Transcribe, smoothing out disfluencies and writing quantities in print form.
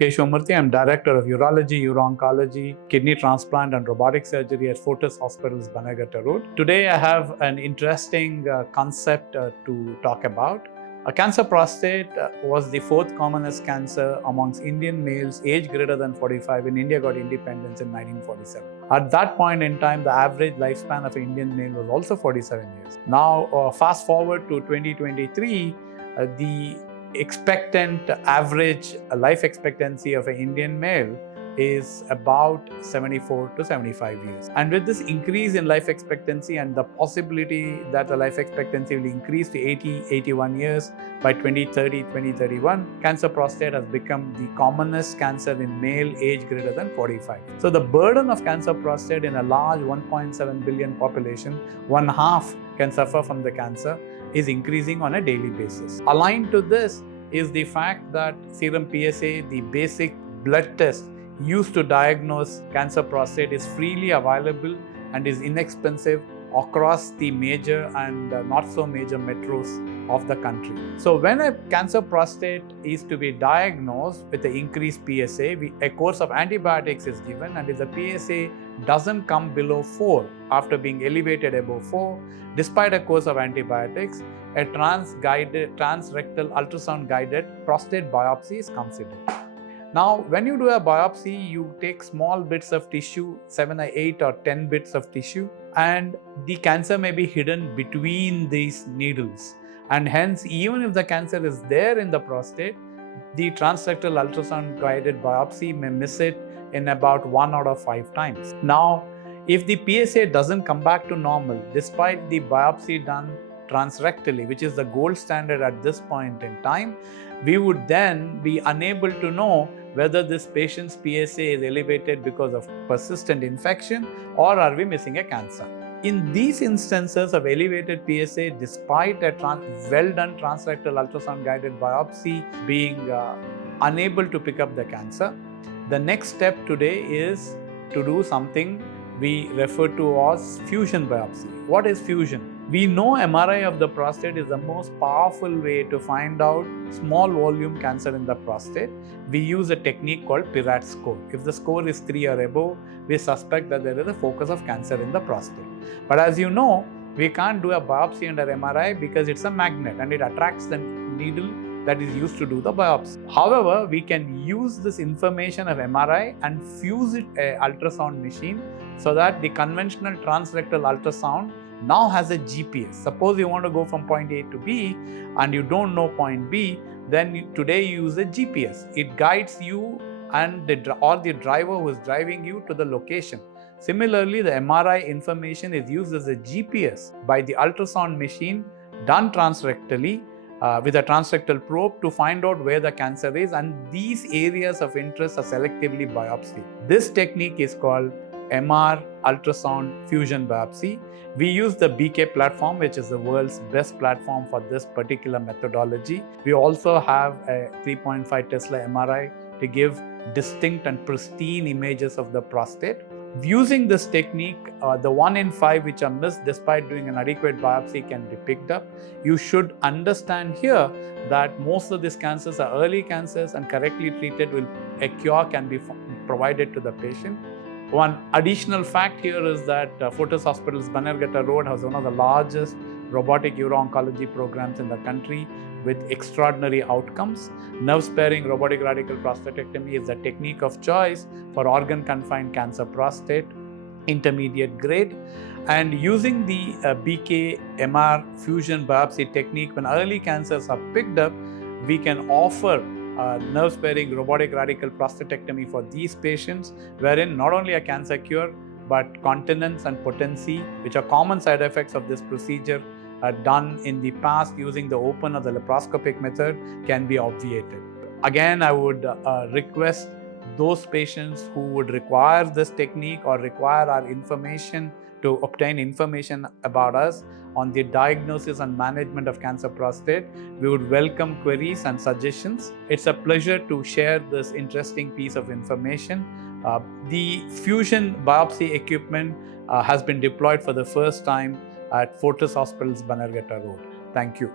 Keshavamurthy. I'm Director of Urology, Uro-Oncology, Kidney Transplant and Robotic Surgery at Fortis Hospitals, Bannerghatta Road. Today I have an interesting concept to talk about. Cancer prostate was the fourth commonest cancer amongst Indian males aged greater than 45 when India got independence in 1947. At that point in time, the average lifespan of an Indian male was also 47 years. Now, fast forward to 2023, the expectant average life expectancy of an Indian male is about 74 to 75 years. And with this increase in life expectancy and the possibility that the life expectancy will increase to 80, 81 years by 2030, 2031, cancer prostate has become the commonest cancer in male age greater than 45. So the burden of cancer prostate in a large 1.7 billion population, one half can suffer from the cancer, is increasing on a daily basis. Aligned to this is the fact that serum PSA, the basic blood test used to diagnose cancer prostate, is freely available and is inexpensive across the major and not so major metros of the country. So when a cancer prostate is to be diagnosed with the increased PSA, a course of antibiotics is given, and if the PSA doesn't come below 4 after being elevated above 4, despite a course of antibiotics, a transrectal ultrasound guided prostate biopsy is considered. Now, when you do a biopsy, you take small bits of tissue, 7 or 8 or 10 bits of tissue, and the cancer may be hidden between these needles. And hence, even if the cancer is there in the prostate, the transrectal ultrasound guided biopsy may miss it in about 1 out of 5 times. Now, if the PSA doesn't come back to normal, despite the biopsy done transrectally, which is the gold standard at this point in time, we would then be unable to know whether this patient's PSA is elevated because of persistent infection or are we missing a cancer. In these instances of elevated PSA, despite a well-done transrectal ultrasound guided biopsy being unable to pick up the cancer, the next step today is to do something we refer to as fusion biopsy. What is fusion? We know MRI of the prostate is the most powerful way to find out small volume cancer in the prostate. We use a technique called Pirat score. If the score is 3 or above, we suspect that there is a focus of cancer in the prostate. But as you know, we can't do a biopsy under MRI because it's a magnet and it attracts the needle that is used to do the biopsy. However, we can use this information of MRI and fuse it an ultrasound machine so that the conventional transrectal ultrasound now has a GPS. Suppose you want to go from point A to B and you don't know point B, then today you use a GPS. It guides you and the driver who is driving you to the location. Similarly, the MRI information is used as a GPS by the ultrasound machine done transrectally with a transrectal probe to find out where the cancer is, and these areas of interest are selectively biopsied. This technique is called MR ultrasound fusion biopsy. We use the BK platform, which is the world's best platform for this particular methodology. We also have a 3.5 Tesla MRI to give distinct and pristine images of the prostate. Using this technique, the 1 in 5 which are missed despite doing an adequate biopsy can be picked up. You should understand here that most of these cancers are early cancers, and correctly treated, a cure can be provided to the patient. One additional fact here is that Fortis Hospitals, Bannerghatta Road has one of the largest robotic uro-oncology programs in the country with extraordinary outcomes. Nerve-sparing robotic radical prostatectomy is the technique of choice for organ-confined cancer prostate, intermediate grade. And using the BK MR fusion biopsy technique, when early cancers are picked up, we can offer nerve-sparing robotic radical prostatectomy for these patients, wherein not only a cancer cure, but continence and potency, which are common side effects of this procedure, done in the past using the open or the laparoscopic method, can be obviated. Again, I would request those patients who would require this technique or require our information to obtain information about us on the diagnosis and management of cancer prostate. We would welcome queries and suggestions. It's a pleasure to share this interesting piece of information. The fusion biopsy equipment has been deployed for the first time at Fortis Hospitals, Bannerghatta Road. Thank you.